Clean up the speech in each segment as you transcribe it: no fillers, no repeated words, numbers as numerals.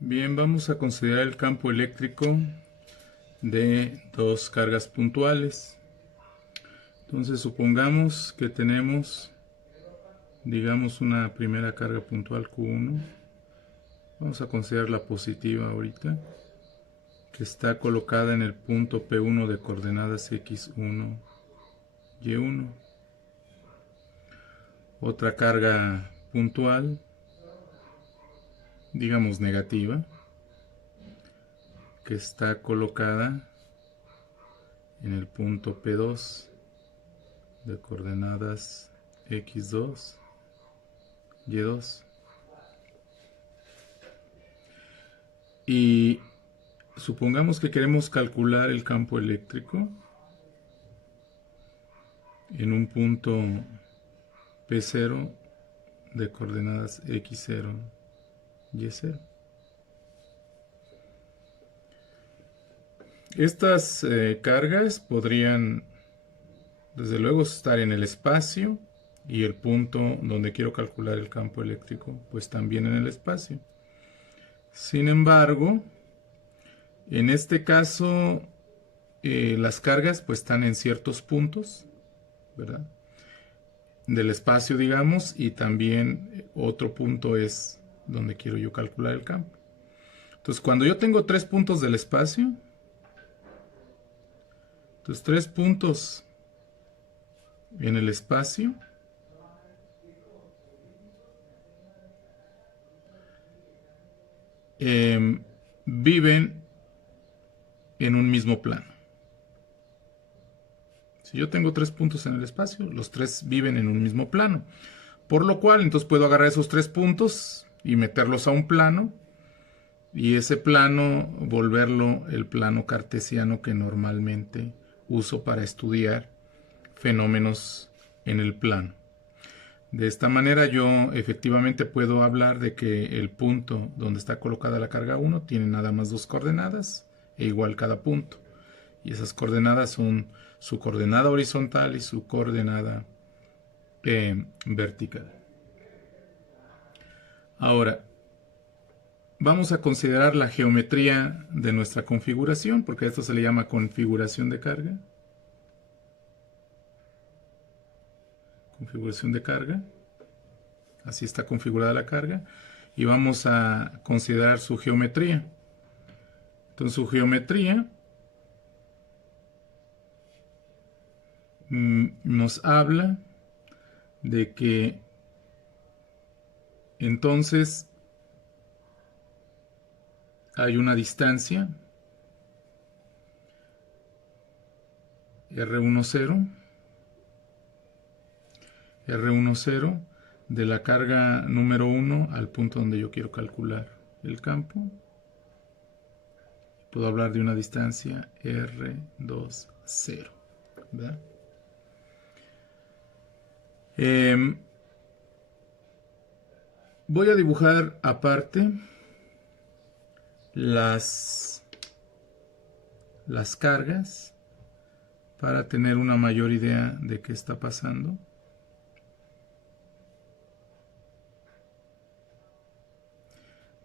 Bien, vamos a considerar el campo eléctrico de dos cargas puntuales. Entonces supongamos que tenemos, digamos, una primera carga puntual Q1. Vamos a considerar la positiva ahorita, que está colocada en el punto P1 de coordenadas X1, Y1. Otra carga puntual, digamos negativa, que está colocada en el punto P2 de coordenadas X2, Y2. Y supongamos que queremos calcular el campo eléctrico en un punto P0 de coordenadas X0, Y0. Estas cargas podrían, desde luego, estar en el espacio, y el punto donde quiero calcular el campo eléctrico, pues también en el espacio. Sin embargo, en este caso, las cargas pues están en ciertos puntos, ¿verdad?, del espacio, digamos, y también otro punto es donde quiero yo calcular el campo. Entonces, cuando yo tengo tres puntos del espacio, entonces 3 puntos en el espacio viven en un mismo plano. Si yo tengo 3 puntos en el espacio, los 3 viven en un mismo plano. Por lo cual, entonces puedo agarrar esos 3 puntos y meterlos a un plano, y ese plano volverlo el plano cartesiano que normalmente uso para estudiar fenómenos en el plano. De esta manera yo efectivamente puedo hablar de que el punto donde está colocada la carga 1 tiene nada más 2 coordenadas e igual cada punto. Y esas coordenadas son su coordenada horizontal y su coordenada vertical. Ahora, vamos a considerar la geometría de nuestra configuración, porque a esto se le llama configuración de carga. Configuración de carga. Así está configurada la carga. Y vamos a considerar su geometría. Entonces, su geometría nos habla de que entonces hay una distancia R10, R10 de la carga número 1 al punto donde yo quiero calcular el campo. Puedo hablar de una distancia R20, ¿verdad? Voy a dibujar aparte las cargas para tener una mayor idea de qué está pasando.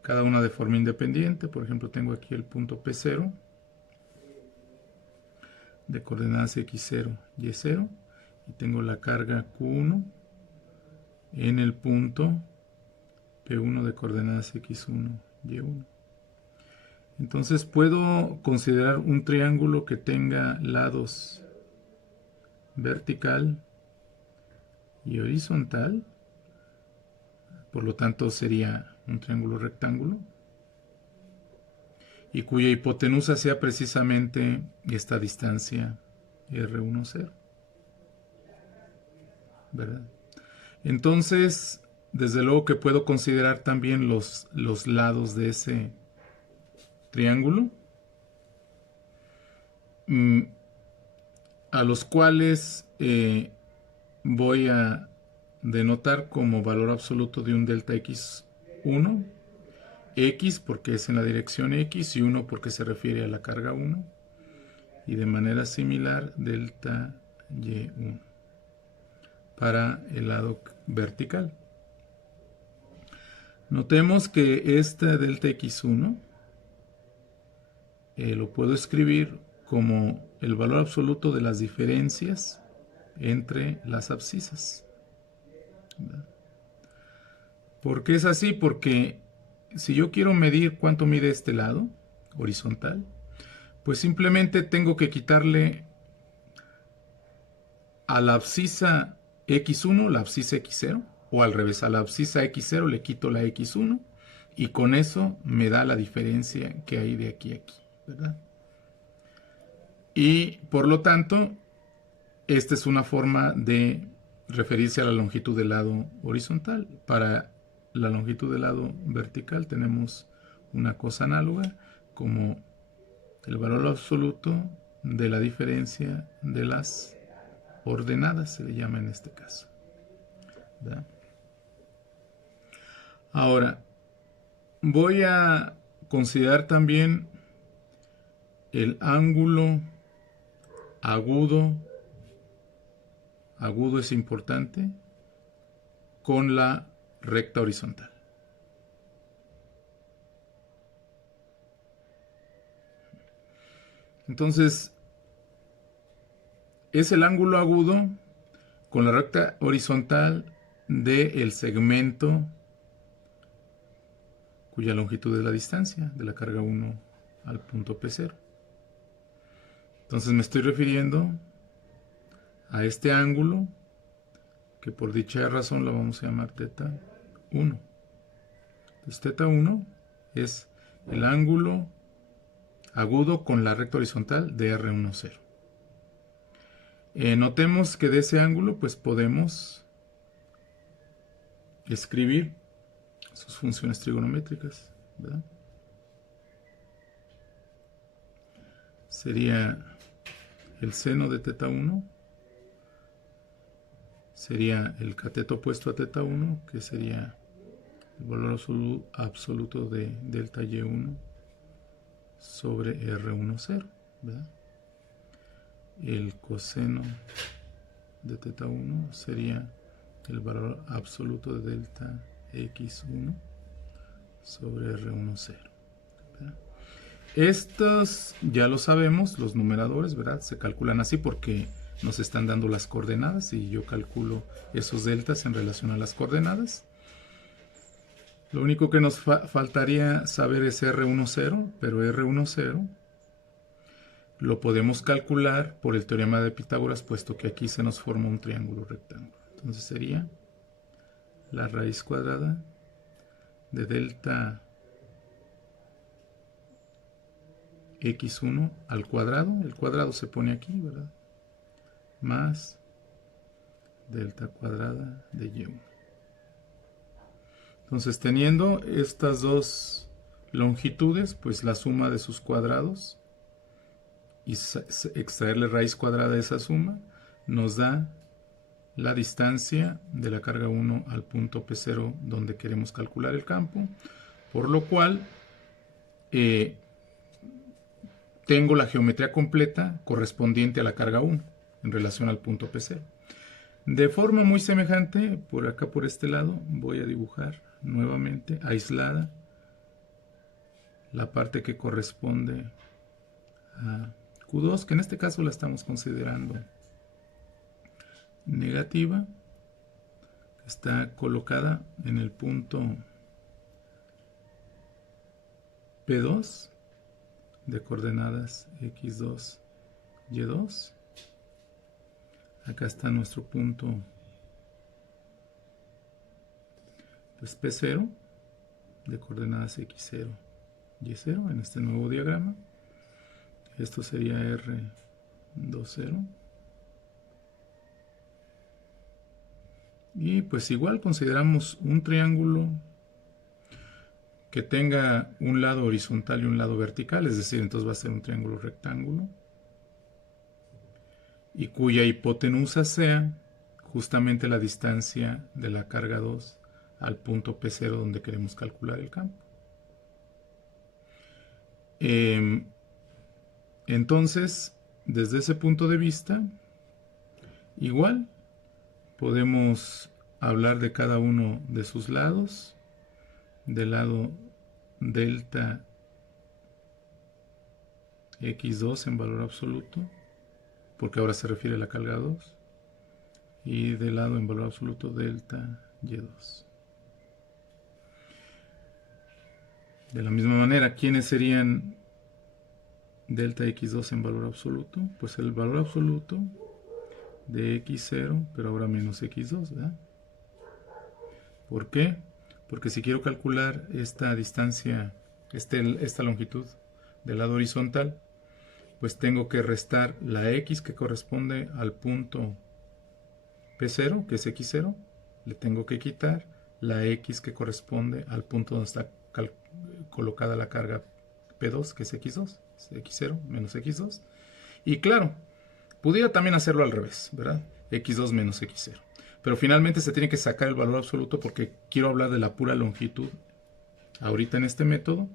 Cada una de forma independiente. Por ejemplo, tengo aquí el punto P0 de coordenadas X0, Y0, y tengo la carga Q1 en el punto P1 de coordenadas X1, Y1. Entonces puedo considerar un triángulo que tenga lados vertical y horizontal. Por lo tanto sería un triángulo rectángulo, y cuya hipotenusa sea precisamente esta distancia R10, ¿verdad? Entonces, desde luego que puedo considerar también los lados de ese triángulo, a los cuales voy a denotar como valor absoluto de un delta x1, x porque es en la dirección x y 1 porque se refiere a la carga 1, y de manera similar delta y1 para el lado vertical. Notemos que este delta x1 lo puedo escribir como el valor absoluto de las diferencias entre las abscisas. ¿Por qué es así? Porque si yo quiero medir cuánto mide este lado horizontal, pues simplemente tengo que quitarle a la abscisa x1 la abscisa x0, o al revés, a la abscisa x0 le quito la x1, y con eso me da la diferencia que hay de aquí a aquí, ¿verdad? Y por lo tanto, esta es una forma de referirse a la longitud del lado horizontal. Para la longitud del lado vertical tenemos una cosa análoga como el valor absoluto de la diferencia de las ordenadas, se le llama en este caso, ¿verdad? Ahora, voy a considerar también el ángulo agudo. Agudo es importante con la recta horizontal. Entonces, es el ángulo agudo con la recta horizontal del segmento cuya longitud es la distancia de la carga 1 al punto P0. Entonces me estoy refiriendo a este ángulo que por dicha razón lo vamos a llamar θ1. Entonces θ1 es el ángulo agudo con la recta horizontal de R10. Notemos que de ese ángulo pues podemos escribir sus funciones trigonométricas, ¿verdad? Sería el seno de θ1, sería el cateto opuesto a θ1, que sería el valor absoluto de delta y1 sobre R10, ¿verdad? El coseno de θ1 sería el valor absoluto de delta x1 sobre R10, ¿verdad? Estos ya lo sabemos, los numeradores, ¿verdad? Se calculan así porque nos están dando las coordenadas y yo calculo esos deltas en relación a las coordenadas. Lo único que nos faltaría saber es R10, pero R10 lo podemos calcular por el teorema de Pitágoras, puesto que aquí se nos forma un triángulo rectángulo. Entonces sería la raíz cuadrada de delta x1 al cuadrado, el cuadrado se pone aquí, ¿verdad? Más delta cuadrada de y1. Entonces, teniendo estas dos longitudes, pues la suma de sus cuadrados y extraerle raíz cuadrada de esa suma nos da la distancia de la carga 1 al punto P0 donde queremos calcular el campo, por lo cual tengo la geometría completa correspondiente a la carga 1 en relación al punto P0. De forma muy semejante, por acá por este lado, voy a dibujar nuevamente aislada la parte que corresponde a Q2, que en este caso la estamos considerando negativa. Está colocada en el punto P2 de coordenadas x2, y2. Acá está nuestro punto pues P0 de coordenadas x0, y0 en este nuevo diagrama. Esto sería R20. Y pues igual consideramos un triángulo que tenga un lado horizontal y un lado vertical, es decir, entonces va a ser un triángulo rectángulo, y cuya hipotenusa sea justamente la distancia de la carga 2 al punto P0 donde queremos calcular el campo. Entonces, desde ese punto de vista, igual podemos hablar de cada uno de sus lados del lado delta x2 en valor absoluto, porque ahora se refiere a la carga 2, y del lado en valor absoluto delta y2. De la misma manera, ¿quiénes serían delta x2 en valor absoluto? Pues el valor absoluto de x0, pero ahora menos x2, ¿verdad? ¿Por qué? Porque si quiero calcular esta distancia, esta longitud del lado horizontal, pues tengo que restar la x que corresponde al punto P0, que es x0, le tengo que quitar la x que corresponde al punto donde está colocada la carga P2, que es x2, es x0 menos x2. Y claro, pudiera también hacerlo al revés, ¿verdad? x2 menos x0. Pero finalmente se tiene que sacar el valor absoluto porque quiero hablar de la pura longitud, ahorita en este método,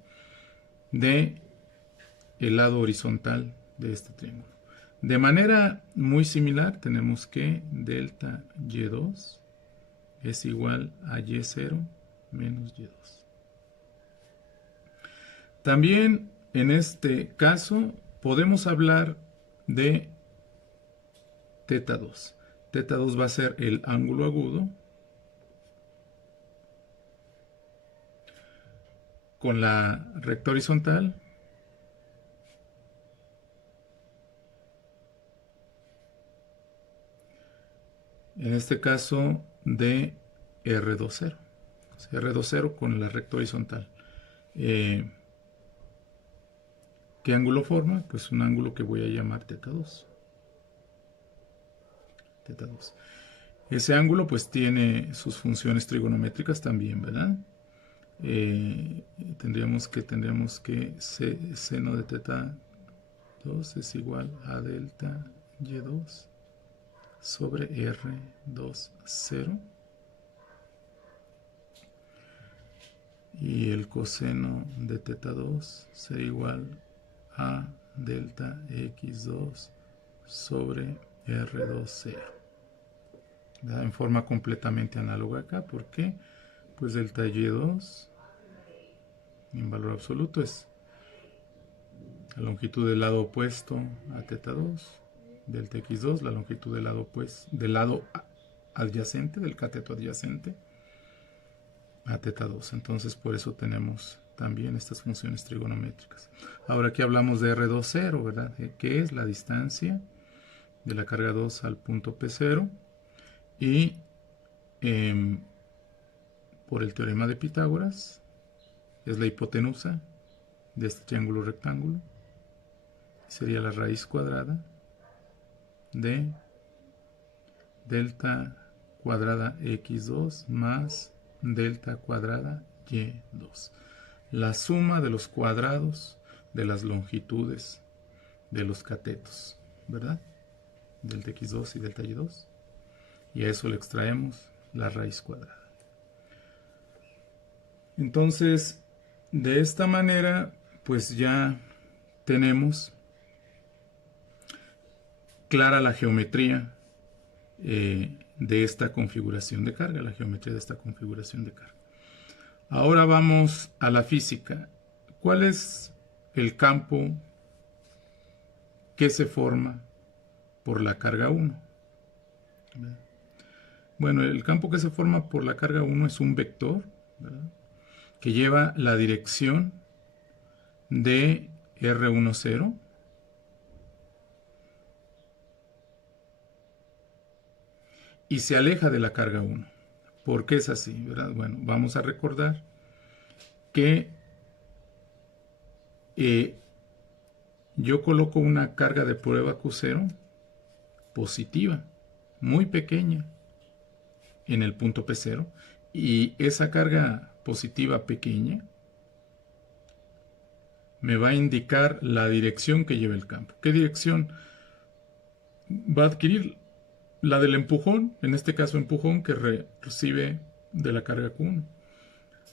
de el lado horizontal de este triángulo. De manera muy similar, tenemos que delta y2 es igual a y0 menos y2. También en este caso podemos hablar de teta 2. Teta 2 va a ser el ángulo agudo con la recta horizontal en este caso de R20, o sea, R20 con la recta horizontal. ¿Qué ángulo forma? Pues un ángulo que voy a llamar teta 2. Teta 2. Ese ángulo pues tiene sus funciones trigonométricas también, ¿verdad? Tendríamos que seno de teta 2 es igual a delta y2 sobre R20 y el coseno de teta 2 será igual a delta x2 sobre R20. En forma completamente análoga acá, ¿por qué? Pues delta y2 en valor absoluto es la longitud del lado opuesto a teta 2, delta x2, la longitud del lado, del lado adyacente, del cateto adyacente a teta 2. Entonces por eso tenemos también estas funciones trigonométricas. Ahora aquí hablamos de R20, ¿verdad? Que es la distancia de la carga 2 al punto P0 y por el teorema de Pitágoras es la hipotenusa de este triángulo rectángulo. Sería la raíz cuadrada de delta cuadrada x2 más delta cuadrada y2. La suma de los cuadrados de las longitudes de los catetos, ¿verdad? Delta x2 y delta y2. Y a eso le extraemos la raíz cuadrada. Entonces, de esta manera, pues ya tenemos clara la geometría de esta configuración de carga, la geometría de esta configuración de carga. Ahora vamos a la física. ¿Cuál es el campo que se forma por la carga 1? Bueno, el campo que se forma por la carga 1 es un vector, ¿verdad?, que lleva la dirección de R10 y se aleja de la carga 1. ¿Por qué es así, verdad? Bueno, vamos a recordar que yo coloco una carga de prueba Q0 positiva, muy pequeña, en el punto P0, y esa carga positiva pequeña me va a indicar la dirección que lleva el campo. ¿Qué dirección va a adquirir? La del empujón, en este caso empujón que recibe de la carga Q1.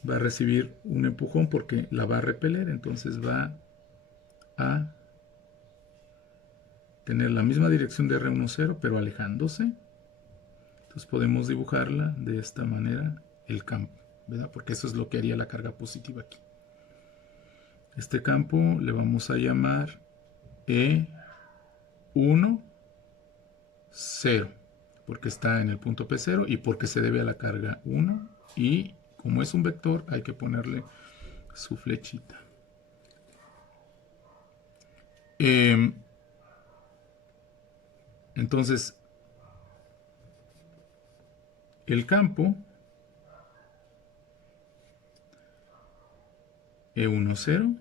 Va a recibir un empujón porque la va a repeler, entonces va a tener la misma dirección de R10, pero alejándose. Entonces podemos dibujarla de esta manera, el campo. ¿verdad? Porque eso es lo que haría la carga positiva aquí. Este campo le vamos a llamar E1, 0, porque está en el punto P0 y porque se debe a la carga 1, y como es un vector hay que ponerle su flechita. Entonces, el campo E1, 0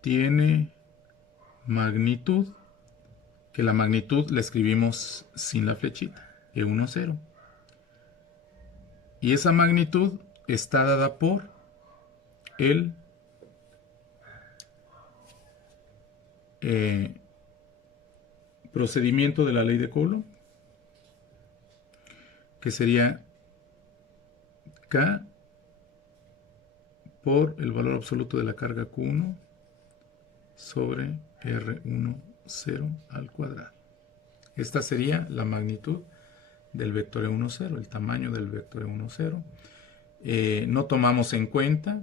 tiene magnitud, que la magnitud la escribimos sin la flechita, E1, 0. Y esa magnitud está dada por el procedimiento de la ley de Coulomb, que sería K por el valor absoluto de la carga Q1 sobre R1, 0 al cuadrado. Esta sería la magnitud del vector E1, 0, el tamaño del vector E1, 0. No tomamos en cuenta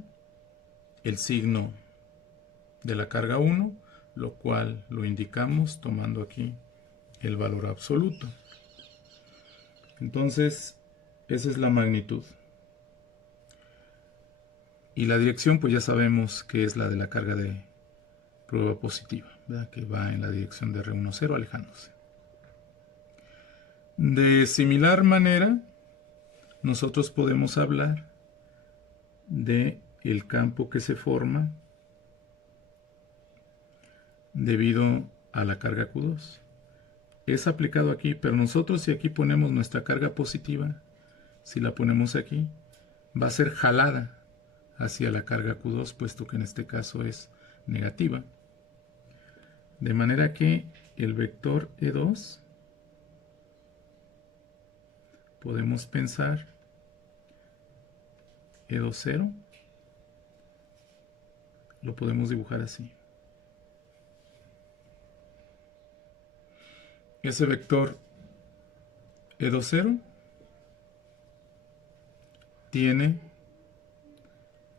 el signo de la carga 1, lo cual lo indicamos tomando aquí el valor absoluto. Entonces, esa es la magnitud. Y la dirección, pues ya sabemos que es la de la carga de prueba positiva, ¿verdad? Que va en la dirección de R1, 0 alejándose. De similar manera, nosotros podemos hablar de el campo que se forma debido a la carga Q2. Es aplicado aquí, pero nosotros si aquí ponemos nuestra carga positiva, si la ponemos aquí, va a ser jalada hacia la carga Q2, puesto que en este caso es negativa. De manera que el vector E2 podemos pensar E2, 0, lo podemos dibujar así. Ese vector E2, 0 tiene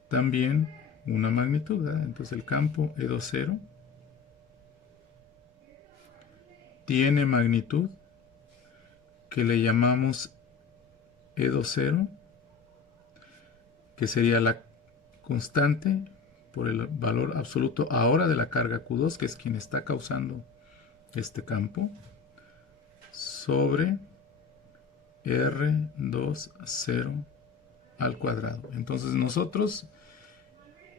también una magnitud, ¿verdad? Entonces el campo E2, 0 tiene magnitud que le llamamos E2, 0, que sería la constante por el valor absoluto ahora de la carga Q2, que es quien está causando este campo, sobre R2, 0 al cuadrado. Entonces nosotros,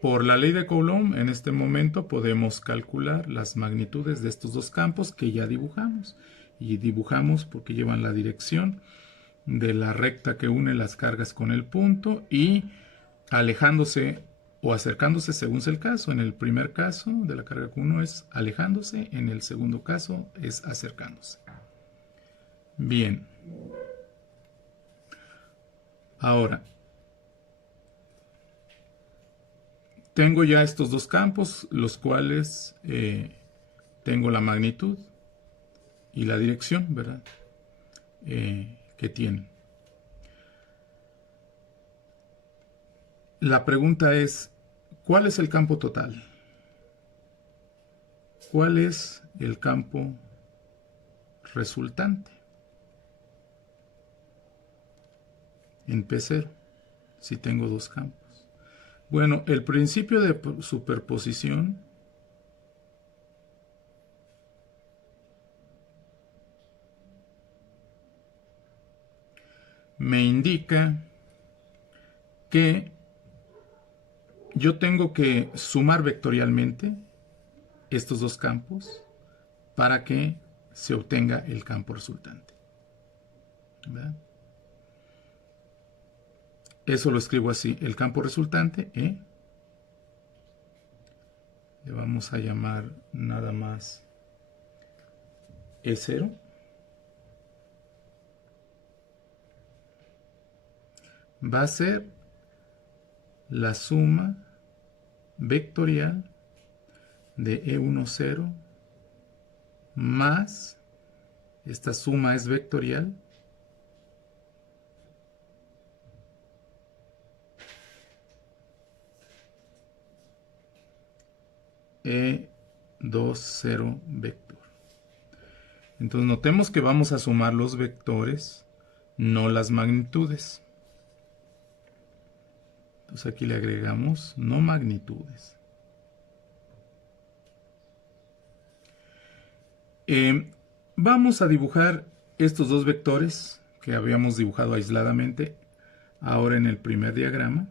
por la ley de Coulomb, en este momento podemos calcular las magnitudes de estos dos campos que ya dibujamos. Y dibujamos porque llevan la dirección de la recta que une las cargas con el punto y alejándose o acercándose según sea el caso. En el primer caso de la carga Q1 es alejándose, en el segundo caso es acercándose. Bien. Ahora, tengo ya estos dos campos, los cuales tengo la magnitud y la dirección, ¿verdad? Que tienen. La pregunta es, ¿cuál es el campo total? ¿Cuál es el campo resultante en P0 si tengo dos campos? Bueno, el principio de superposición me indica que yo tengo que sumar vectorialmente estos dos campos para que se obtenga el campo resultante, ¿verdad? Eso lo escribo así, el campo resultante, le vamos a llamar nada más E0, va a ser la suma vectorial de E1, 0 más, esta suma es vectorial, E20 vector. Entonces notemos que vamos a sumar los vectores, no las magnitudes. Entonces aquí le agregamos no magnitudes. Vamos a dibujar estos dos vectores que habíamos dibujado aisladamente ahora en el primer diagrama,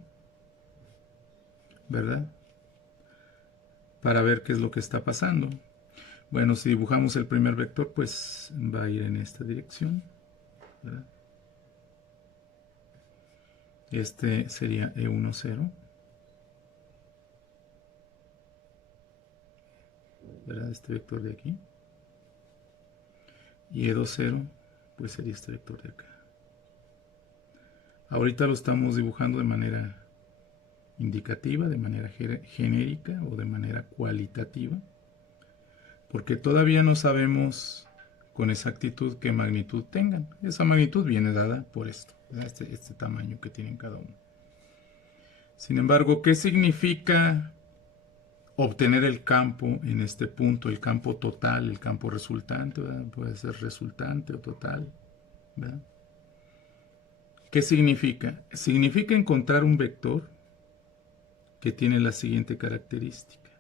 ¿verdad? Para ver qué es lo que está pasando. Bueno, si dibujamos el primer vector, pues va a ir en esta dirección, ¿verdad? Este sería E10, ¿verdad? Este vector de aquí. Y E20, pues sería este vector de acá. Ahorita lo estamos dibujando de manera indicativa, de manera genérica o de manera cualitativa, porque todavía no sabemos con exactitud qué magnitud tengan. Esa magnitud viene dada por esto, este tamaño que tienen cada uno. Sin embargo, ¿qué significa obtener el campo en este punto? El campo total, el campo resultante, ¿verdad? Puede ser resultante o total, ¿verdad? ¿Qué significa? Significa encontrar un vector que tiene la siguiente característica,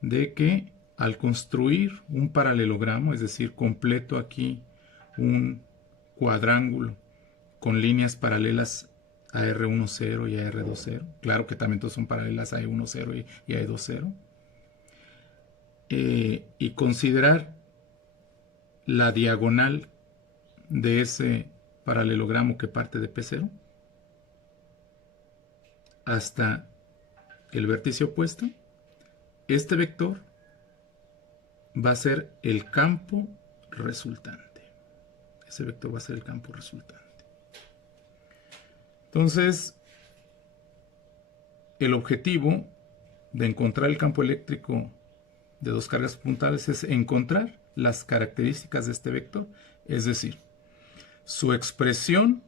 de que al construir un paralelogramo, es decir, completo aquí un cuadrángulo con líneas paralelas a R10 y a R20, claro que también todos son paralelas a E10 y a E20, y considerar la diagonal de ese paralelogramo que parte de P0 hasta el vértice opuesto, este vector va a ser el campo resultante. Ese vector va a ser el campo resultante. Entonces, el objetivo de encontrar el campo eléctrico de dos cargas puntales es encontrar las características de este vector, es decir, su expresión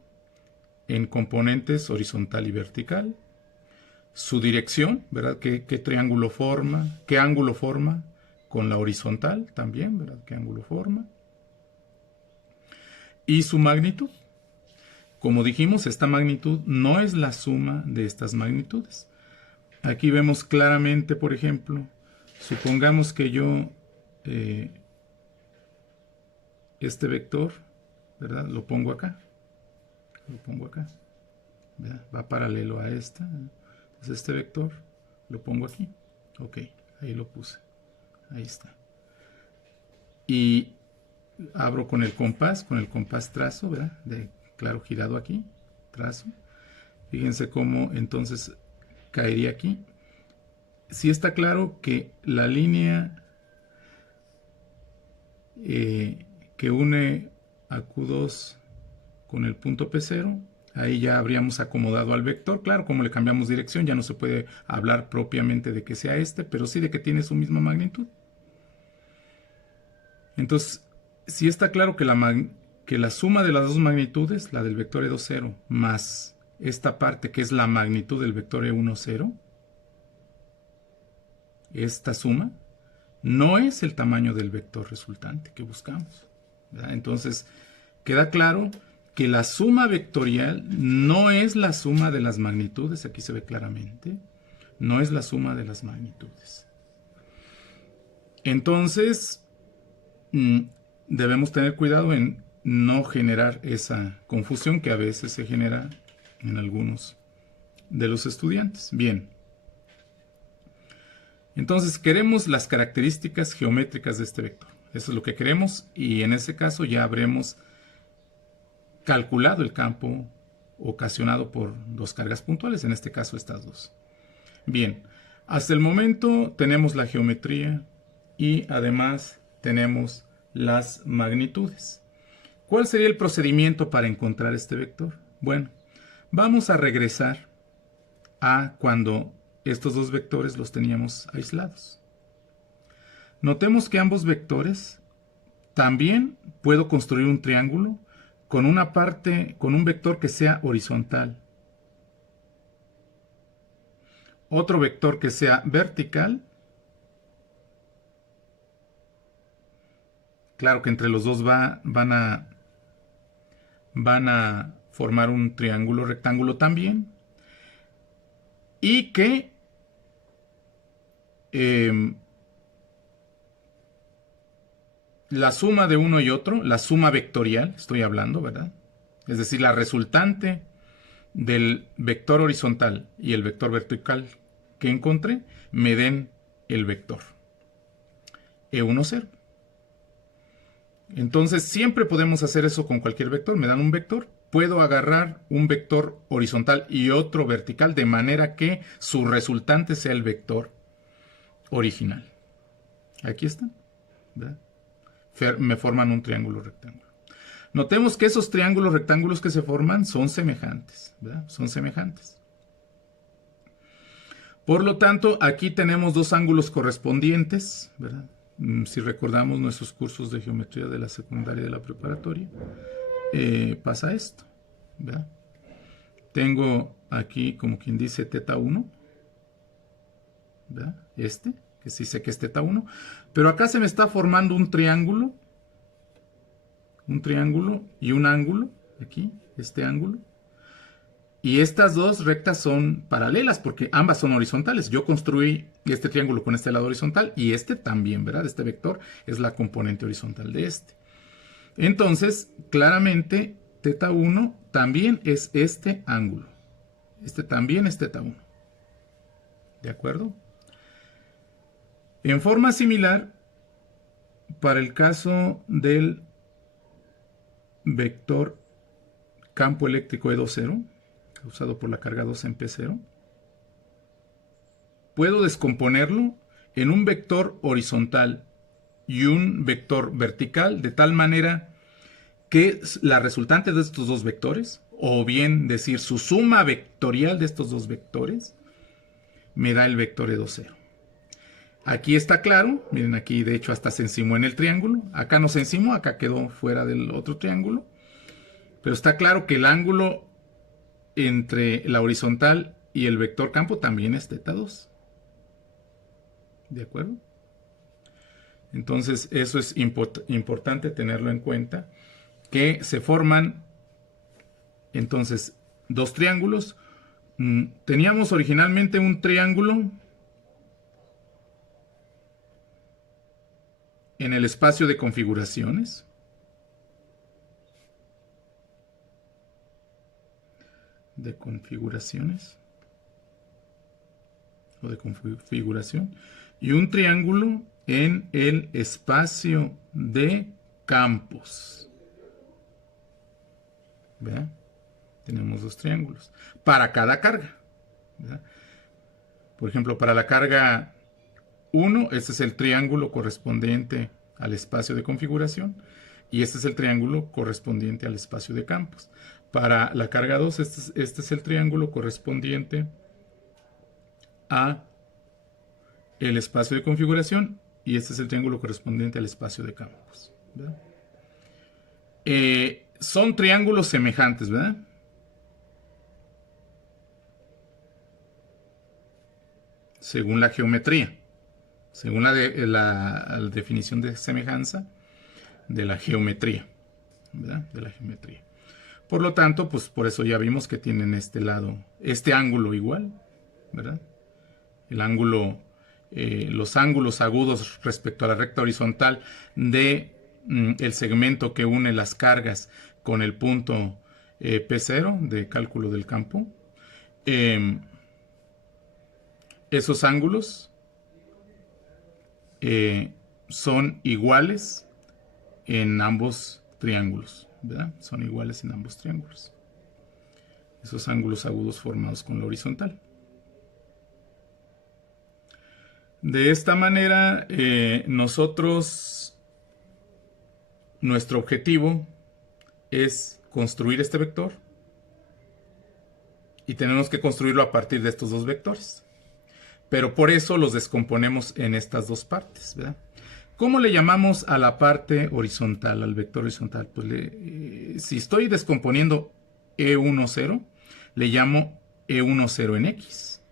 en componentes horizontal y vertical, su dirección, ¿verdad? ¿Qué triángulo forma? ¿Qué ángulo forma con la horizontal también, ¿verdad? ¿Qué ángulo forma? Y su magnitud. Como dijimos, esta magnitud no es la suma de estas magnitudes. Aquí vemos claramente, por ejemplo, supongamos que yo este vector, ¿verdad? Lo pongo acá. Lo pongo acá. ¿Verdad? Va paralelo a esta. Entonces este vector lo pongo aquí. Ok, ahí lo puse. Ahí está. Y abro con el compás trazo, ¿verdad? De claro girado aquí, trazo. Fíjense cómo entonces caería aquí. Sí está claro que la línea que une a Q2 con el punto P0, ahí ya habríamos acomodado al vector. Claro, como le cambiamos dirección, ya no se puede hablar propiamente de que sea este, pero sí de que tiene su misma magnitud. Entonces, sí está claro que la suma de las dos magnitudes, la del vector E20 más esta parte que es la magnitud del vector E10, esta suma, no es el tamaño del vector resultante que buscamos, ¿verdad? Entonces, queda claro que la suma vectorial no es la suma de las magnitudes, aquí se ve claramente, no es la suma de las magnitudes. Entonces, debemos tener cuidado en no generar esa confusión que a veces se genera en algunos de los estudiantes. Bien. Entonces queremos las características geométricas de este vector. Eso es lo que queremos y en ese caso ya habremos calculado el campo ocasionado por dos cargas puntuales, en este caso estas dos. Bien, hasta el momento tenemos la geometría y además tenemos las magnitudes. ¿Cuál sería el procedimiento para encontrar este vector? Bueno, vamos a regresar a cuando estos dos vectores los teníamos aislados. Notemos que ambos vectores también puedo construir un triángulo con una parte, con un vector que sea horizontal, otro vector que sea vertical Claro que entre los dos van a formar un triángulo rectángulo también. Y que la suma de uno y otro, la suma vectorial, estoy hablando, ¿verdad? Es decir, la resultante del vector horizontal y el vector vertical que encontré, me den el vector E1, 0. Entonces, siempre podemos hacer eso con cualquier vector. Me dan un vector, puedo agarrar un vector horizontal y otro vertical de manera que su resultante sea el vector original. Aquí están, ¿verdad? Me forman un triángulo rectángulo. Notemos que esos triángulos rectángulos que se forman son semejantes, ¿verdad? Son semejantes. Por lo tanto, aquí tenemos dos ángulos correspondientes, ¿verdad? Si recordamos nuestros cursos de geometría de la secundaria y de la preparatoria, pasa esto, ¿verdad? Tengo aquí, como quien dice, θ1, ¿verdad? Que sí sé que es θ1, pero acá se me está formando un triángulo y un ángulo, aquí, este ángulo. Y estas dos rectas son paralelas porque ambas son horizontales. Yo construí este triángulo con este lado horizontal y este también, ¿verdad? Este vector es la componente horizontal de este. Entonces, claramente, θ1 también es este ángulo. Este también es θ1. ¿De acuerdo? En forma similar, para el caso del vector campo eléctrico E2, 0, causado por la carga 2 en P0, puedo descomponerlo en un vector horizontal y un vector vertical, de tal manera que la resultante de estos dos vectores, o bien decir su suma vectorial de estos dos vectores, me da el vector E2, 0. Aquí está claro, miren, aquí de hecho hasta se encimó en el triángulo, acá no se encimó, acá quedó fuera del otro triángulo, pero está claro que el ángulo entre la horizontal y el vector campo también es θ2. ¿De acuerdo? Entonces eso es importante tenerlo en cuenta, que se forman entonces dos triángulos. Teníamos originalmente un triángulo en el espacio de configuraciones. De configuraciones. O de configuración. Y un triángulo en el espacio de campos. ¿Verdad? Tenemos dos triángulos. Para cada carga. ¿Verdad? Por ejemplo, para la carga 1, este es el triángulo correspondiente al espacio de configuración. Y este es el triángulo correspondiente al espacio de campos. Para la carga 2, este es el triángulo correspondiente a el espacio de configuración y este es el triángulo correspondiente al espacio de campos, ¿verdad? Son triángulos semejantes, ¿verdad? Según la geometría, según la definición de semejanza de la geometría, ¿verdad? De la geometría. Por lo tanto, pues por eso ya vimos que tienen este lado, este ángulo igual, ¿verdad? El ángulo, los ángulos agudos respecto a la recta horizontal de el segmento que une las cargas con el punto P0 de cálculo del campo. Esos ángulos son iguales en ambos triángulos, ¿verdad? Son iguales en ambos triángulos. Esos ángulos agudos formados con la horizontal. De esta manera, nuestro objetivo es construir este vector y tenemos que construirlo a partir de estos dos vectores. Pero por eso los descomponemos en estas dos partes, ¿verdad? ¿Cómo le llamamos a la parte horizontal, al vector horizontal? Pues si estoy descomponiendo E1, 0, le llamo E1, 0 en X.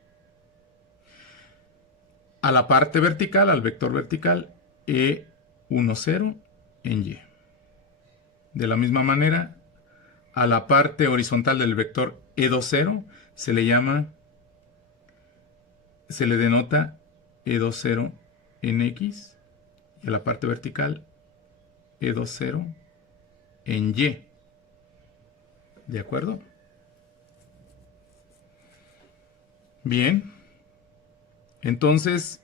A la parte vertical, al vector vertical, E1, 0, en Y. De la misma manera, a la parte horizontal del vector E20 se le denota E20 en X, y a la parte vertical E20 en Y. ¿De acuerdo? Bien. Entonces,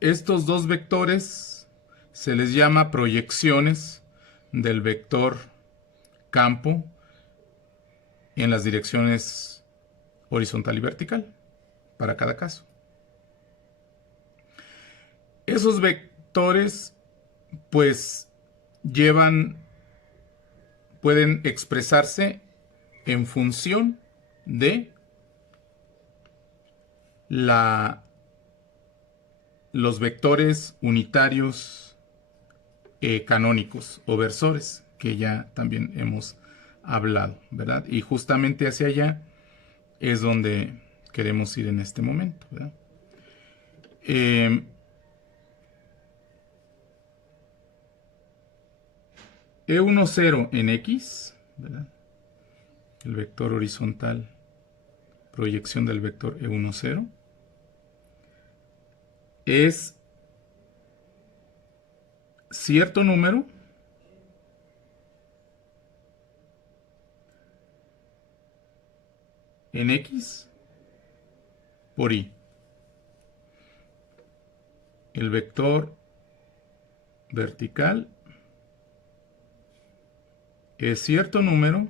estos dos vectores se les llama proyecciones del vector campo en las direcciones horizontal y vertical para cada caso. Esos vectores pues pueden expresarse en función de los vectores unitarios canónicos o versores, que ya también hemos hablado, ¿verdad? Y justamente hacia allá es donde queremos ir en este momento, ¿verdad? E10 en X, ¿verdad? El vector horizontal, proyección del vector E10, es cierto número en X por Y. El vector vertical es cierto número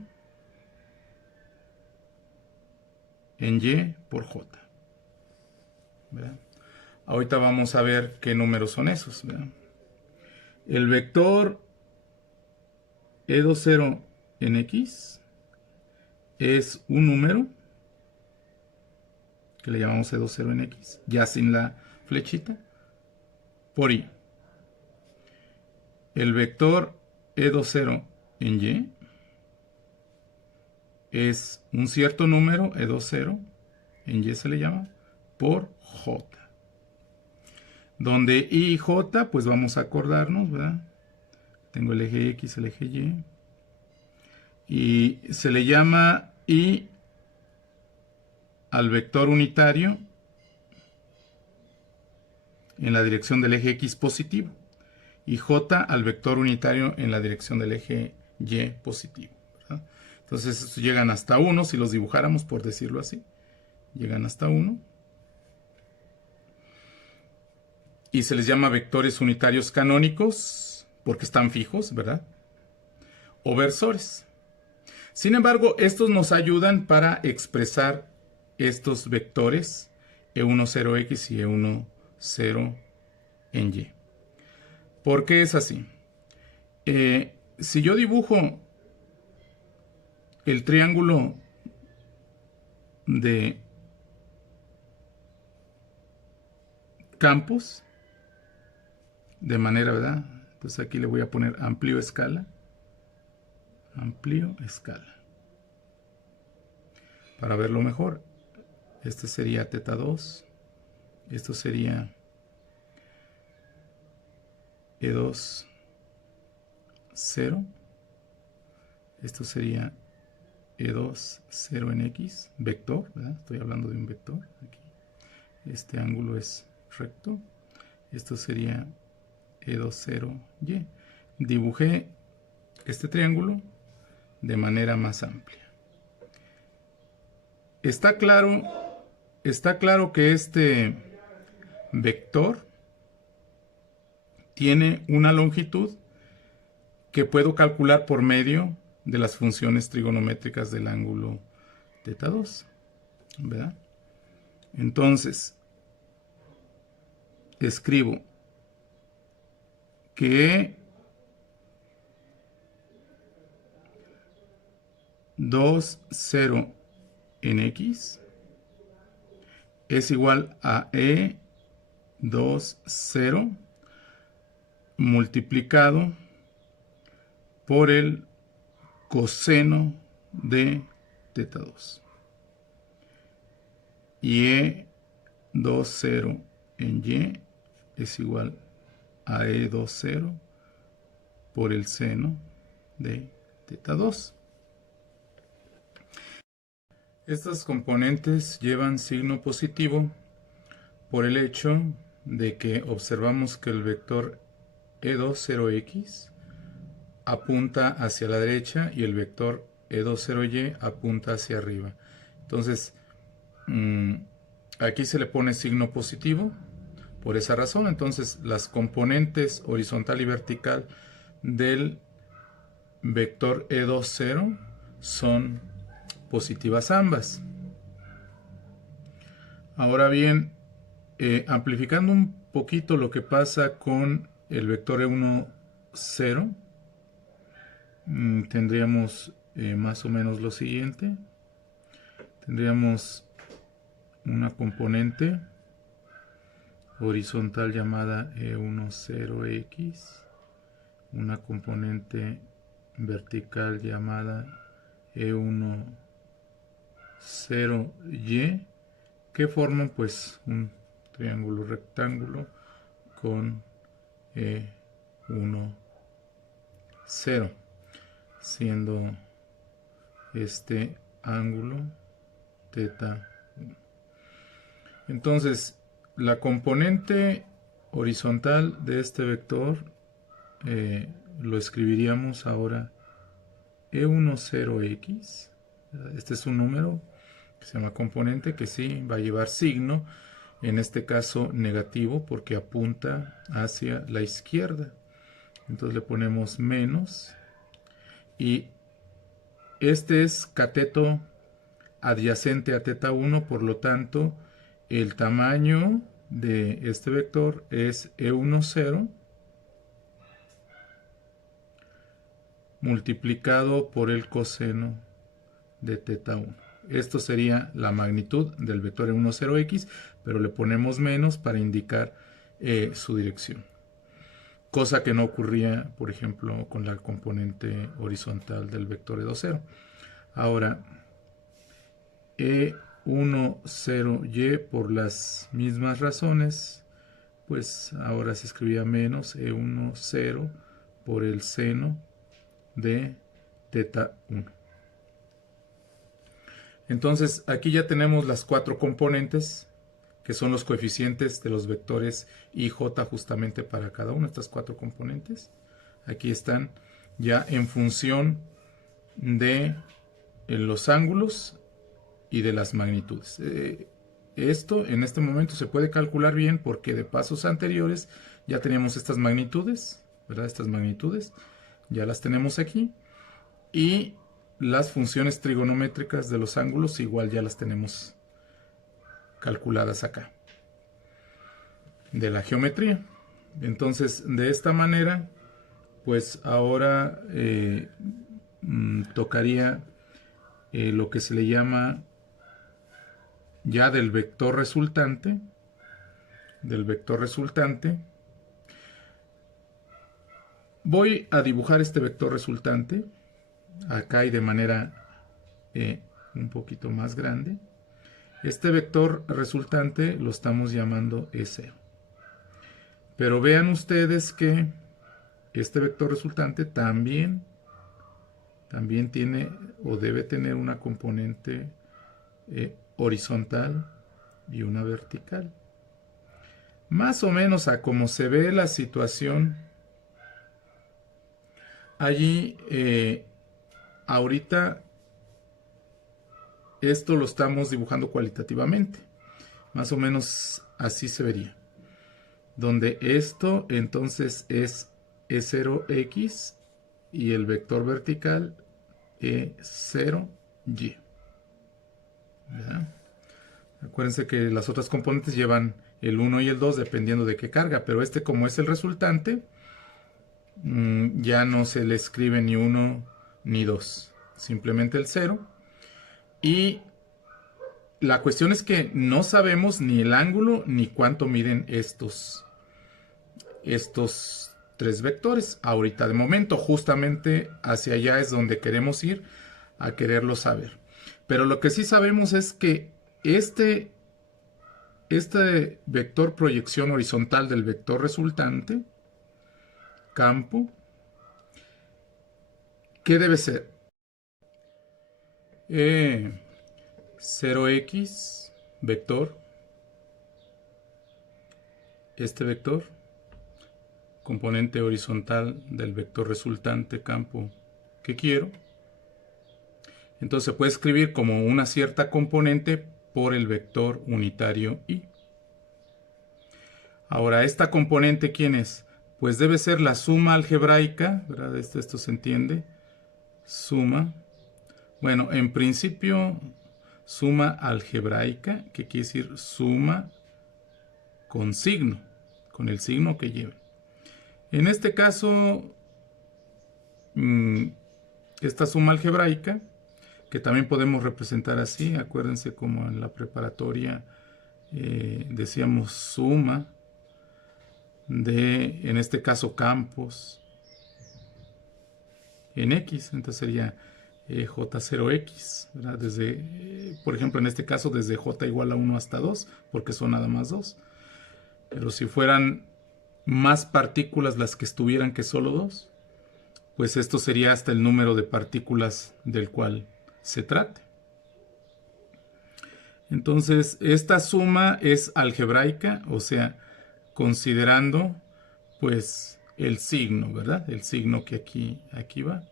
en Y por J, ¿verdad? Ahorita vamos a ver qué números son esos, ¿verdad? El vector E20 en X es un número que le llamamos E20 en X, ya sin la flechita, por Y. El vector E20 en Y es un cierto número, E20, en Y se le llama, por J. Donde I y J, pues vamos a acordarnos, ¿verdad? Tengo el eje X, el eje Y. Y se le llama I al vector unitario en la dirección del eje X positivo. Y J al vector unitario en la dirección del eje Y positivo, ¿verdad? Entonces estos llegan hasta 1, si los dibujáramos, por decirlo así. Llegan hasta 1. Y se les llama vectores unitarios canónicos porque están fijos, ¿verdad? O versores. Sin embargo, estos nos ayudan para expresar estos vectores E10X y E10 en Y. ¿Por qué es así? Si yo dibujo el triángulo de campos de manera, ¿verdad? Entonces aquí le voy a poner amplio escala. Amplio escala. Para verlo mejor, este sería θ2. Esto sería E2, 0. Esto sería E2, 0 en X, vector, ¿verdad? Estoy hablando de un vector aquí. Este ángulo es recto. Esto sería E2, 0, Y. Dibujé este triángulo de manera más amplia. Está claro que este vector tiene una longitud que puedo calcular por medio de las funciones trigonométricas del ángulo θ2, ¿verdad? Entonces, escribo que E2, 0 en X es igual a E2, 0 multiplicado por el coseno de θ2. Y E2, 0 en Y es igual a E2, 0 por el seno de teta 2. Estas componentes llevan signo positivo por el hecho de que observamos que el vector E20x apunta hacia la derecha y el vector E20y apunta hacia arriba. Entonces, aquí se le pone signo positivo por esa razón. Entonces, las componentes horizontal y vertical del vector E20 son positivas ambas. Ahora bien, amplificando un poquito lo que pasa con el vector E10, tendríamos más o menos lo siguiente. Tendríamos una componente horizontal llamada E10x, una componente vertical llamada E10y, que forman pues un triángulo rectángulo con E10, siendo este ángulo teta 1. Entonces, la componente horizontal de este vector lo escribiríamos ahora E10x. Este es un número que se llama componente, que sí va a llevar signo, en este caso negativo, porque apunta hacia la izquierda. Entonces le ponemos menos, y este es cateto adyacente a teta 1, por lo tanto el tamaño de este vector es E10 multiplicado por el coseno de teta 1. Esto sería la magnitud del vector E10x, pero le ponemos menos para indicar su dirección. Cosa que no ocurría, por ejemplo, con la componente horizontal del vector E20. Ahora, E10y, por las mismas razones, pues ahora se escribía menos E10 por el seno de teta 1. Entonces, aquí ya tenemos las cuatro componentes, que son los coeficientes de los vectores I, J, justamente para cada una de estas cuatro componentes. Aquí están ya en función de los ángulos y de las magnitudes. Esto en este momento se puede calcular bien porque de pasos anteriores ya teníamos estas magnitudes, ¿verdad? Estas magnitudes ya las tenemos aquí, y las funciones trigonométricas de los ángulos igual ya las tenemos calculadas acá de la geometría. Entonces, de esta manera, pues ahora tocaría lo que se le llama ya del vector resultante. Voy a dibujar este vector resultante acá y de manera un poquito más grande. Este vector resultante lo estamos llamando E0. Pero vean ustedes que este vector resultante también tiene o debe tener una componente horizontal y una vertical. Más o menos a como se ve la situación allí, ahorita esto lo estamos dibujando cualitativamente. Más o menos así se vería. Donde esto entonces es E0x y el vector vertical E0y. ¿Verdad? Acuérdense que las otras componentes llevan el 1 y el 2 dependiendo de qué carga, pero este, como es el resultante, ya no se le escribe ni 1 ni 2, simplemente el 0. Y la cuestión es que no sabemos ni el ángulo ni cuánto miden estos tres vectores ahorita de momento. Justamente hacia allá es donde queremos ir, a quererlo saber. Pero lo que sí sabemos es que este vector proyección horizontal del vector resultante, campo, ¿Qué debe ser? 0x vector, este vector, componente horizontal del vector resultante campo que quiero. Entonces se puede escribir como una cierta componente por el vector unitario y. Ahora, esta componente, ¿quién es? Pues debe ser la suma algebraica, ¿verdad? Esto se entiende. Suma. Bueno, en principio, suma algebraica, que quiere decir suma con signo, con el signo que lleve. En este caso, esta suma algebraica, que también podemos representar así, acuérdense como en la preparatoria decíamos suma de, en este caso, campos en X, entonces sería J0X, ¿verdad? Desde, por ejemplo, en este caso, desde J igual a 1 hasta 2, porque son nada más 2. Pero si fueran más partículas las que estuvieran que solo 2, pues esto sería hasta el número de partículas del cual se trate. Entonces, esta suma es algebraica, o sea, considerando pues el signo, ¿verdad? El signo que aquí va.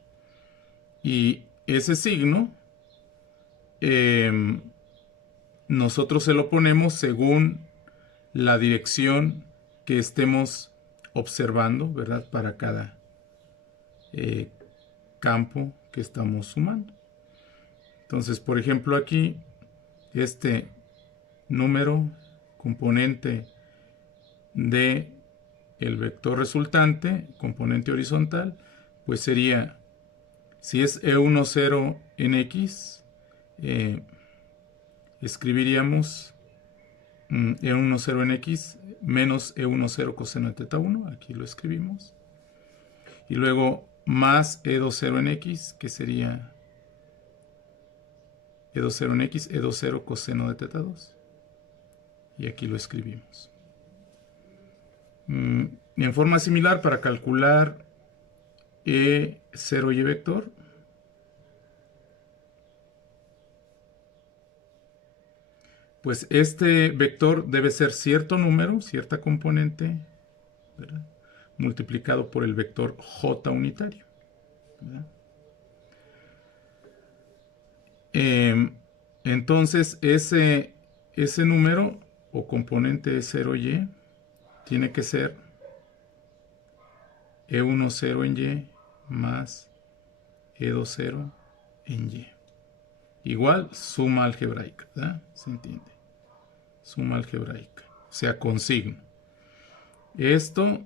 Y ese signo nosotros se lo ponemos según la dirección que estemos observando, ¿verdad? Para cada campo que estamos sumando. Entonces, por ejemplo, aquí este número componente de el vector resultante, componente horizontal, pues sería, si es E10 en X, escribiríamos E10 en X menos E10 coseno de teta 1, aquí lo escribimos, y luego más E20 en X, que sería E20 en X, E20 coseno de teta 2, y aquí lo escribimos. En forma similar, para calcular E0y vector, pues este vector debe ser cierto número, cierta componente, ¿verdad?, multiplicado por el vector J unitario, ¿verdad? Entonces ese número o componente E0y tiene que ser E10 en Y más E20 en Y. Igual suma algebraica, ¿verdad? ¿Se entiende? Suma algebraica, o sea, con signo. Esto,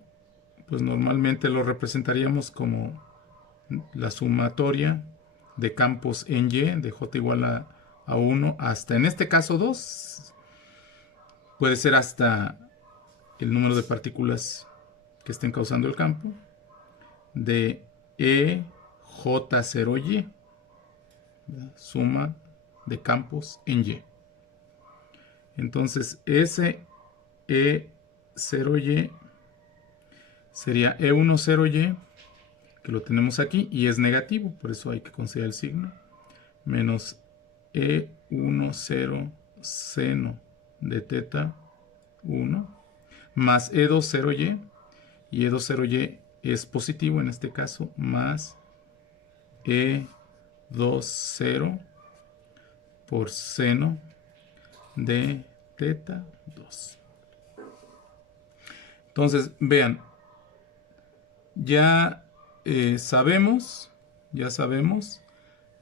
pues normalmente lo representaríamos como la sumatoria de campos en Y, de J igual a 1 hasta, en este caso, 2. Puede ser hasta el número de partículas que estén causando el campo, de EJ0Y, ¿verdad? Suma de campos en Y. Entonces, ese E0Y sería E10Y, que lo tenemos aquí, y es negativo, por eso hay que considerar el signo, menos E10 seno de teta 1, más E20Y, y E20Y es positivo en este caso, más E20 por seno de teta 2. Entonces, vean, ya sabemos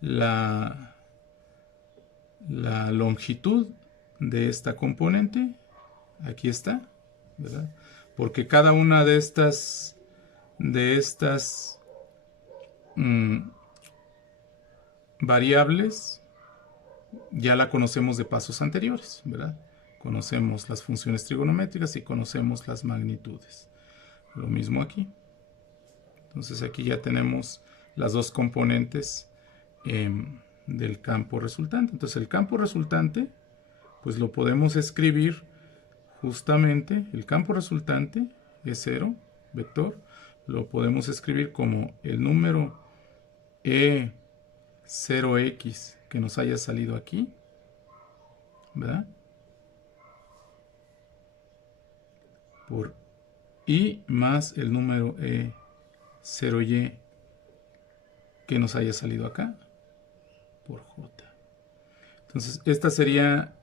la longitud de esta componente. Aquí está, ¿verdad? Porque cada una de estas variables ya la conocemos de pasos anteriores, ¿verdad? Conocemos las funciones trigonométricas y conocemos las magnitudes. Lo mismo aquí. Entonces aquí ya tenemos las dos componentes del campo resultante. Entonces el campo resultante, pues lo podemos escribir justamente, el campo resultante es 0, vector, lo podemos escribir como el número E0x que nos haya salido aquí, ¿verdad? Por I más el número E0y que nos haya salido acá, por J. Entonces, esta sería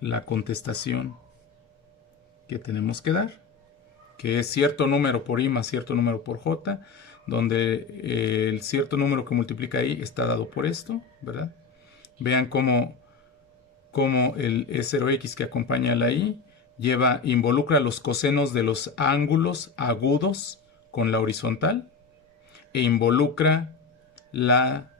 la contestación que tenemos que dar, que es cierto número por I más cierto número por J, donde el cierto número que multiplica I está dado por esto, ¿verdad? Vean cómo el E0x que acompaña a la I involucra los cosenos de los ángulos agudos con la horizontal e involucra la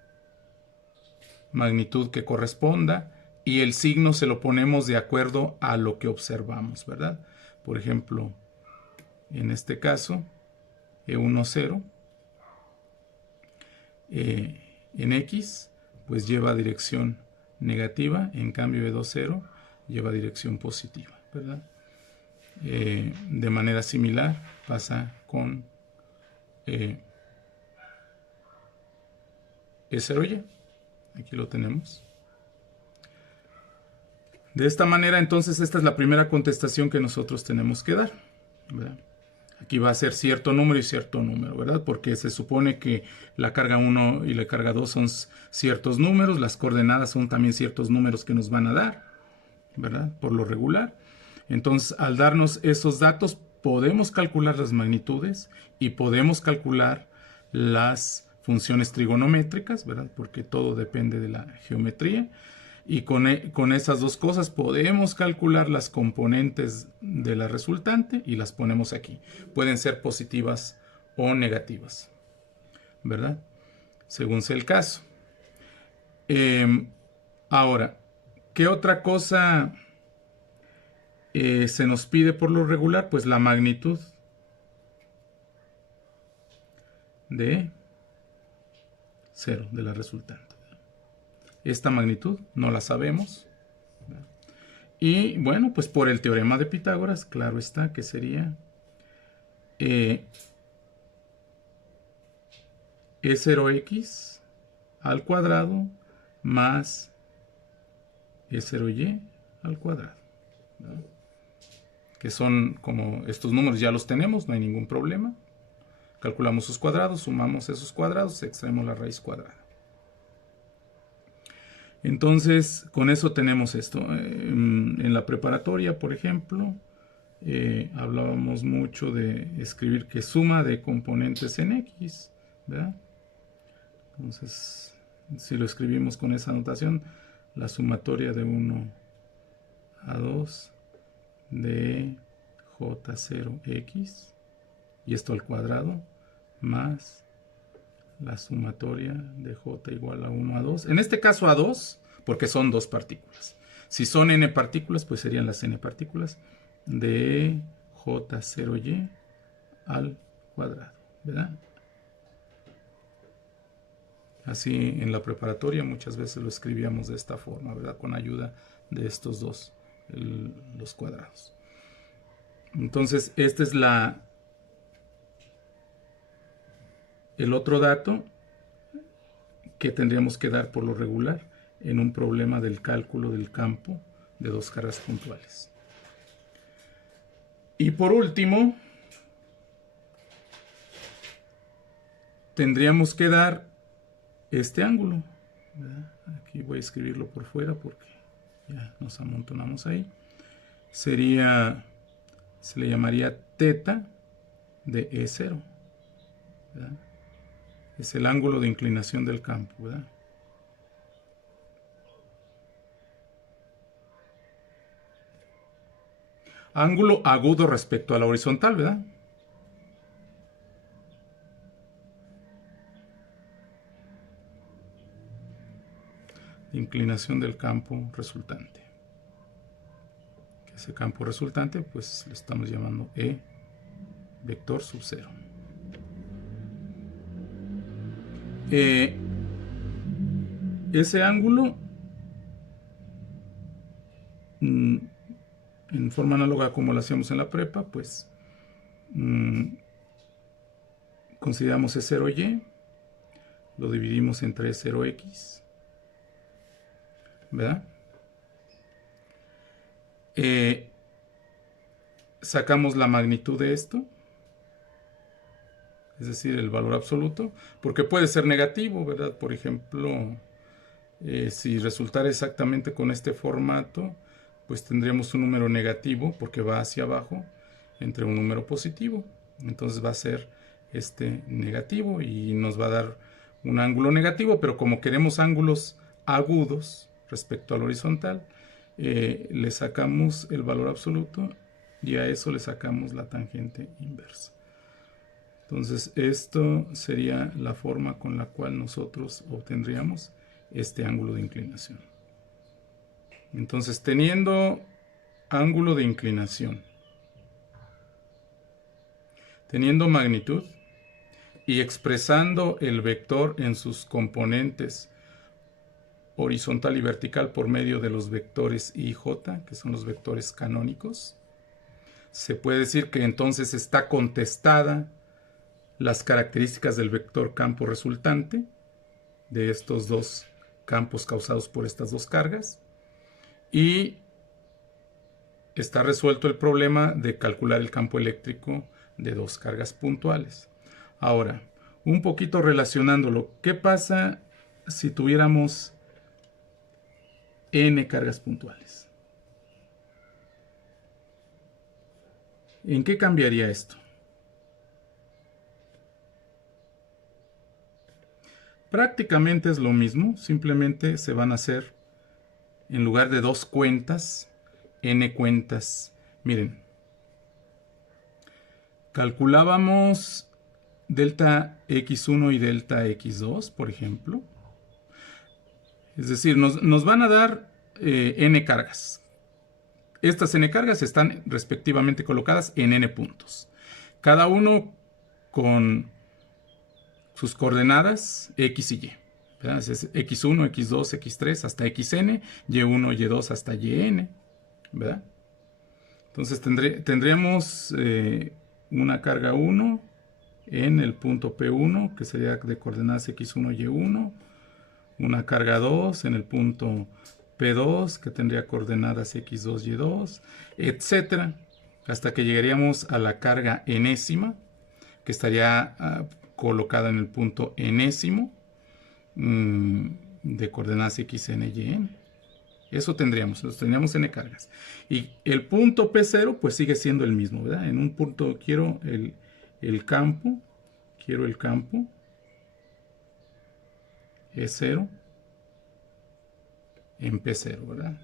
magnitud que corresponda, y el signo se lo ponemos de acuerdo a lo que observamos, ¿verdad? Por ejemplo, en este caso, E1, 0, en X, pues lleva dirección negativa, en cambio E2, 0 lleva dirección positiva, ¿verdad? De manera similar pasa con E0y. Aquí lo tenemos. De esta manera, entonces, esta es la primera contestación que nosotros tenemos que dar, ¿verdad? Aquí va a ser cierto número y cierto número, ¿verdad? Porque se supone que la carga 1 y la carga 2 son ciertos números, las coordenadas son también ciertos números que nos van a dar, ¿verdad? Por lo regular. Entonces, al darnos esos datos, podemos calcular las magnitudes y podemos calcular las funciones trigonométricas, ¿verdad? Porque todo depende de la geometría. Y con esas dos cosas podemos calcular las componentes de la resultante y las ponemos aquí. Pueden ser positivas o negativas, ¿verdad? Según sea el caso. Ahora, ¿qué otra cosa se nos pide por lo regular? Pues la magnitud de 0 de la resultante. Esta magnitud no la sabemos. Y bueno, pues por el teorema de Pitágoras, claro está que sería E0x al cuadrado más E0y al cuadrado, ¿no? Que son como estos números ya los tenemos, no hay ningún problema. Calculamos sus cuadrados, sumamos esos cuadrados, extraemos la raíz cuadrada. Entonces, con eso tenemos esto. En la preparatoria, por ejemplo, hablábamos mucho de escribir que suma de componentes en X, ¿verdad? Entonces, si lo escribimos con esa notación, la sumatoria de 1 a 2 de J0x, y esto al cuadrado, más la sumatoria de J igual a 1 a 2. En este caso a 2, porque son dos partículas. Si son n partículas, pues serían las n partículas de J0y al cuadrado, ¿verdad? Así en la preparatoria muchas veces lo escribíamos de esta forma, ¿verdad? Con ayuda de estos dos, los cuadrados. Entonces, este es el otro dato que tendríamos que dar por lo regular en un problema del cálculo del campo de dos caras puntuales. Y por último, tendríamos que dar este ángulo, ¿verdad? Aquí voy a escribirlo por fuera porque ya nos amontonamos ahí. Se le llamaría θ de E0, ¿verdad? Es el ángulo de inclinación del campo, ¿verdad? Ángulo agudo respecto a la horizontal, ¿verdad? Inclinación del campo resultante. Ese campo resultante, pues le estamos llamando E vector sub 0. Ese ángulo, en forma análoga como lo hacíamos en la prepa, pues consideramos E0y lo dividimos entre 0x, ¿verdad? Sacamos la magnitud de esto, es decir, el valor absoluto, porque puede ser negativo, ¿verdad? Por ejemplo, si resultara exactamente con este formato, pues tendríamos un número negativo porque va hacia abajo entre un número positivo. Entonces va a ser este negativo y nos va a dar un ángulo negativo, pero como queremos ángulos agudos respecto al horizontal, le sacamos el valor absoluto y a eso le sacamos la tangente inversa. Entonces esto sería la forma con la cual nosotros obtendríamos este ángulo de inclinación. Entonces, teniendo ángulo de inclinación, teniendo magnitud y expresando el vector en sus componentes horizontal y vertical por medio de los vectores I y J, que son los vectores canónicos, se puede decir que entonces está contestada las características del vector campo resultante de estos dos campos causados por estas dos cargas, y está resuelto el problema de calcular el campo eléctrico de dos cargas puntuales. Ahora, un poquito relacionándolo, ¿qué pasa si tuviéramos n cargas puntuales? ¿En qué cambiaría esto? Prácticamente es lo mismo, simplemente se van a hacer, en lugar de dos cuentas, n cuentas. Miren, calculábamos delta x1 y delta x2, por ejemplo. Es decir, nos van a dar n cargas. Estas n cargas están respectivamente colocadas en n puntos. Cada uno con sus coordenadas x y y. ¿Verdad? Es x1, x2, x3 hasta xn, y1, y2 hasta yn. ¿Verdad? Entonces tendríamos una carga 1 en el punto P1, que sería de coordenadas x1, y1. Una carga 2 en el punto P2, que tendría coordenadas x2, y2, etcétera, hasta que llegaríamos a la carga enésima, que estaría colocada en el punto enésimo, de coordenadas xn y yn. Eso tendríamos n cargas. Y el punto P0 pues sigue siendo el mismo, ¿verdad? En un punto quiero el campo E0 en P0, ¿verdad?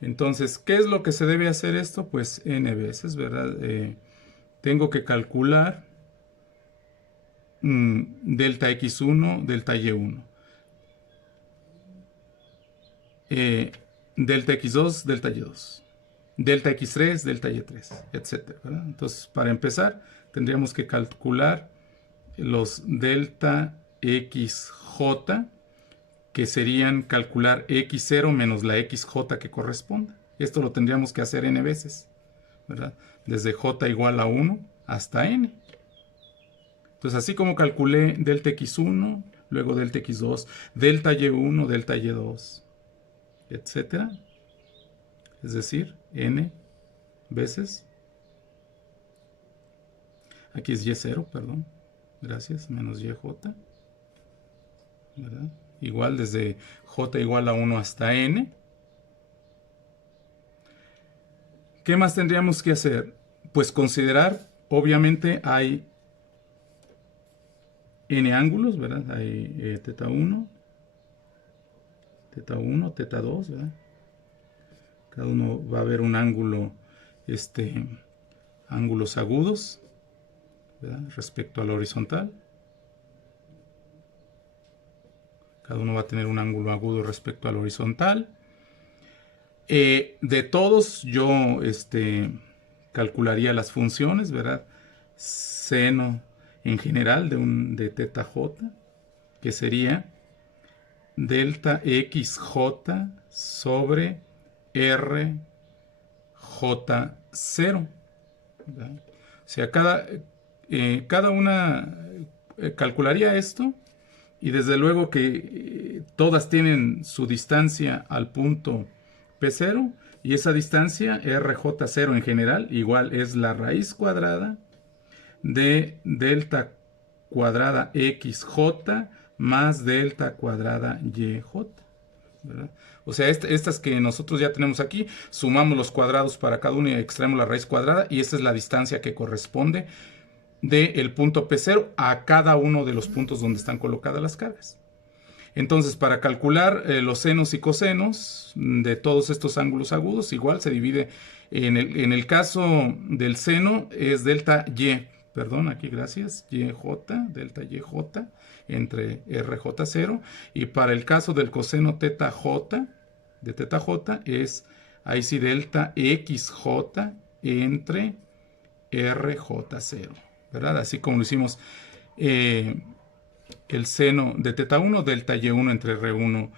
Entonces, ¿qué es lo que se debe hacer esto? Pues n veces, ¿verdad? Tengo que calcular delta x1, delta y1. Delta x2, delta y2. Delta x3, delta y3, etc. ¿verdad? Entonces, para empezar, tendríamos que calcular los delta xj, que serían calcular x0 menos la xj que corresponda. Esto lo tendríamos que hacer n veces, ¿verdad? Desde j igual a 1 hasta n. Entonces, así como calculé delta x1, luego delta x2, delta y1, delta y2, etcétera. Es decir, n veces. Aquí es y0, perdón. Gracias, menos yj. ¿Verdad? Igual desde j igual a 1 hasta n. ¿Qué más tendríamos que hacer? Pues considerar, obviamente hay n ángulos, ¿verdad? Hay teta 1, teta 2, ¿verdad? Cada uno va a haber un ángulo, ángulos agudos, ¿verdad? Respecto a la horizontal. Cada uno va a tener un ángulo agudo respecto a la horizontal. De todos, yo calcularía las funciones, ¿verdad? Seno en general de teta j, que sería delta xj sobre r j0. ¿Verdad? O sea, cada una calcularía esto Y desde luego que todas tienen su distancia al punto P0, y esa distancia RJ0 en general igual es la raíz cuadrada de delta cuadrada XJ más delta cuadrada YJ, ¿verdad? O sea, estas que nosotros ya tenemos aquí, sumamos los cuadrados para cada uno y extraemos la raíz cuadrada, y esta es la distancia que corresponde del punto P0 a cada uno de los puntos donde están colocadas las cargas. Entonces, para calcular los senos y cosenos de todos estos ángulos agudos, igual se divide, en el caso del seno es delta Y, perdón, aquí gracias, YJ, delta YJ entre RJ0, y para el caso del coseno teta J, de teta J, es ahí sí delta XJ entre RJ0, ¿verdad? Así como lo hicimos el seno de teta 1, delta Y1 entre R1,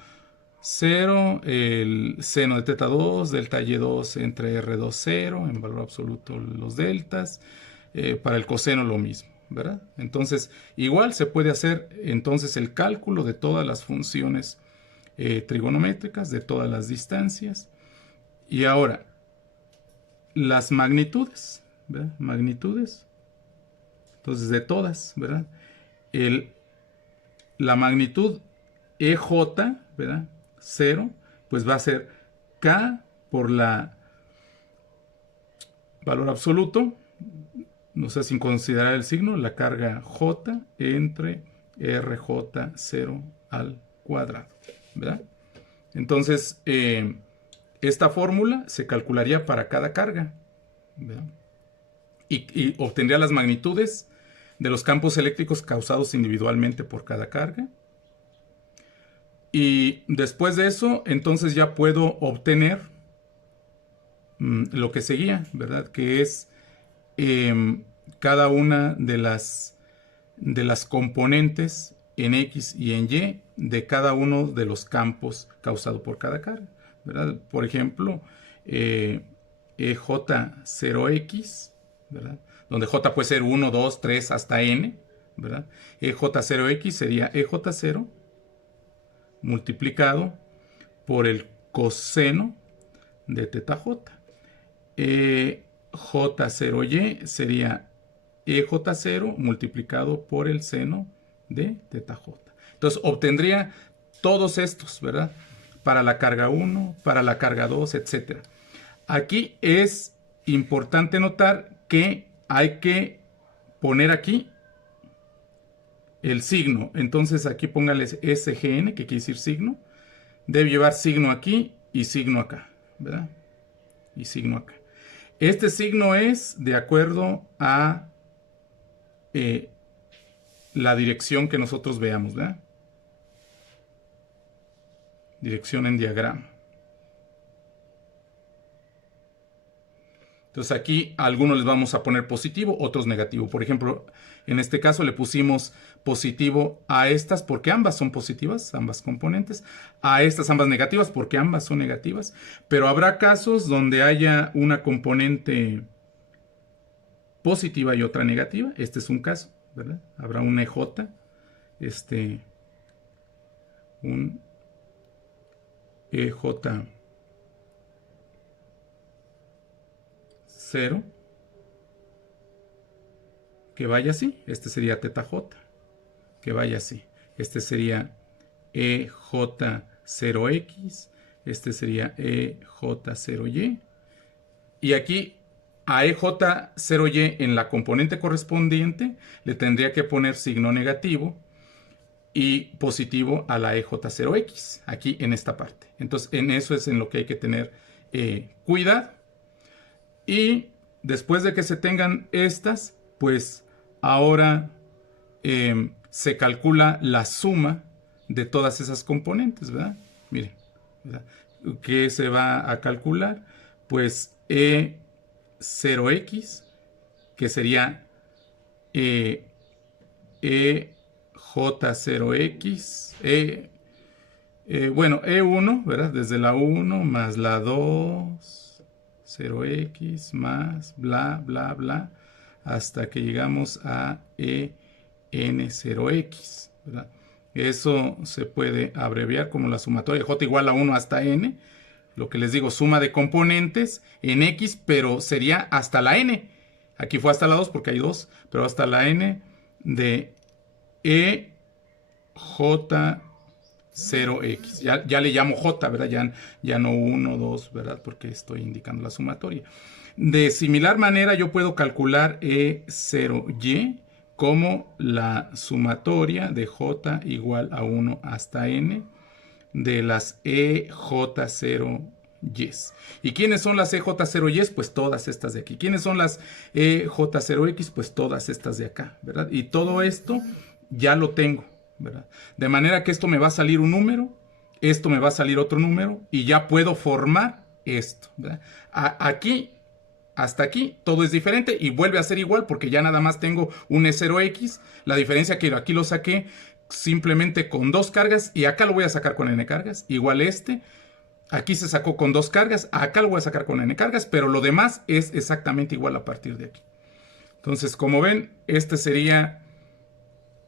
0, el seno de teta 2, delta Y2 entre R2, 0, en valor absoluto los deltas, para el coseno lo mismo, ¿verdad? Entonces, igual se puede hacer entonces el cálculo de todas las funciones trigonométricas, de todas las distancias. Y ahora, las magnitudes, ¿verdad? Magnitudes, entonces de todas, ¿verdad? La magnitud EJ, ¿verdad? 0, pues va a ser K por la valor absoluto, no sé, sin considerar el signo, la carga J entre RJ0 al cuadrado, ¿verdad? Entonces, esta fórmula se calcularía para cada carga, ¿verdad? Y obtendría las magnitudes de los campos eléctricos causados individualmente por cada carga. Y después de eso, entonces ya puedo obtener lo que seguía, ¿verdad? Que es cada una de las componentes en X y en Y de cada uno de los campos causado por cada carga, ¿verdad? Por ejemplo, EJ0X, ¿verdad? Donde J puede ser 1, 2, 3 hasta N, ¿verdad? EJ0X sería EJ0 multiplicado por el coseno de teta J. J0Y sería EJ0 multiplicado por el seno de teta J. Entonces obtendría todos estos, ¿verdad? Para la carga 1, para la carga 2, etc. Aquí es importante notar que hay que poner aquí el signo. Entonces aquí póngales SGN, que quiere decir signo. Debe llevar signo aquí y signo acá, ¿verdad? Y signo acá. Este signo es de acuerdo a la dirección que nosotros veamos, ¿verdad? Dirección en diagrama. Entonces aquí a algunos les vamos a poner positivo, otros negativo. Por ejemplo, en este caso le pusimos positivo a estas porque ambas son positivas, ambas componentes. A estas ambas negativas porque ambas son negativas. Pero habrá casos donde haya una componente positiva y otra negativa. Este es un caso, ¿verdad? Habrá un EJ, un EJ 0 que vaya así. Este sería teta J, que vaya así. Este sería EJ0X, este sería EJ0Y. Y aquí a EJ0Y en la componente correspondiente le tendría que poner signo negativo y positivo a la EJ0X, aquí en esta parte. Entonces, en eso es en lo que hay que tener cuidado. Y después de que se tengan estas, pues ahora se calcula la suma de todas esas componentes, ¿verdad? Miren, ¿verdad? ¿Qué se va a calcular? Pues E0X, que sería EJ0X, bueno, E1, ¿verdad? Desde la 1 más la 2, 0x más bla, bla, bla, hasta que llegamos a EN0x, ¿verdad? Eso se puede abreviar como la sumatoria de j igual a 1 hasta n. Lo que les digo, suma de componentes en x, pero sería hasta la n. Aquí fue hasta la 2 porque hay 2, pero hasta la n de ej0x. Ya le llamo j, ¿verdad? Ya no 1, 2, ¿verdad? Porque estoy indicando la sumatoria. De similar manera, yo puedo calcular e0y como la sumatoria de j igual a 1 hasta n de las ej0y. ¿Y quiénes son las ej0y? Pues todas estas de aquí. ¿Quiénes son las ej0x? Pues todas estas de acá, ¿verdad? Y todo esto ya lo tengo, ¿verdad? De manera que esto me va a salir un número, esto me va a salir otro número, y ya puedo formar esto, ¿verdad? Aquí, hasta aquí, todo es diferente y vuelve a ser igual porque ya nada más tengo un E0X. La diferencia que aquí lo saqué simplemente con 2 cargas y acá lo voy a sacar con n cargas. Igual este, aquí se sacó con 2 cargas, acá lo voy a sacar con n cargas, pero lo demás es exactamente igual a partir de aquí. Entonces, como ven, este sería...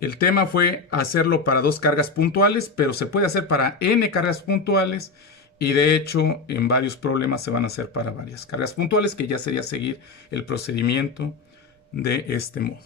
El tema fue hacerlo para 2 cargas puntuales, pero se puede hacer para n cargas puntuales. Y de hecho, en varios problemas se van a hacer para varias cargas puntuales, que ya sería seguir el procedimiento de este modo.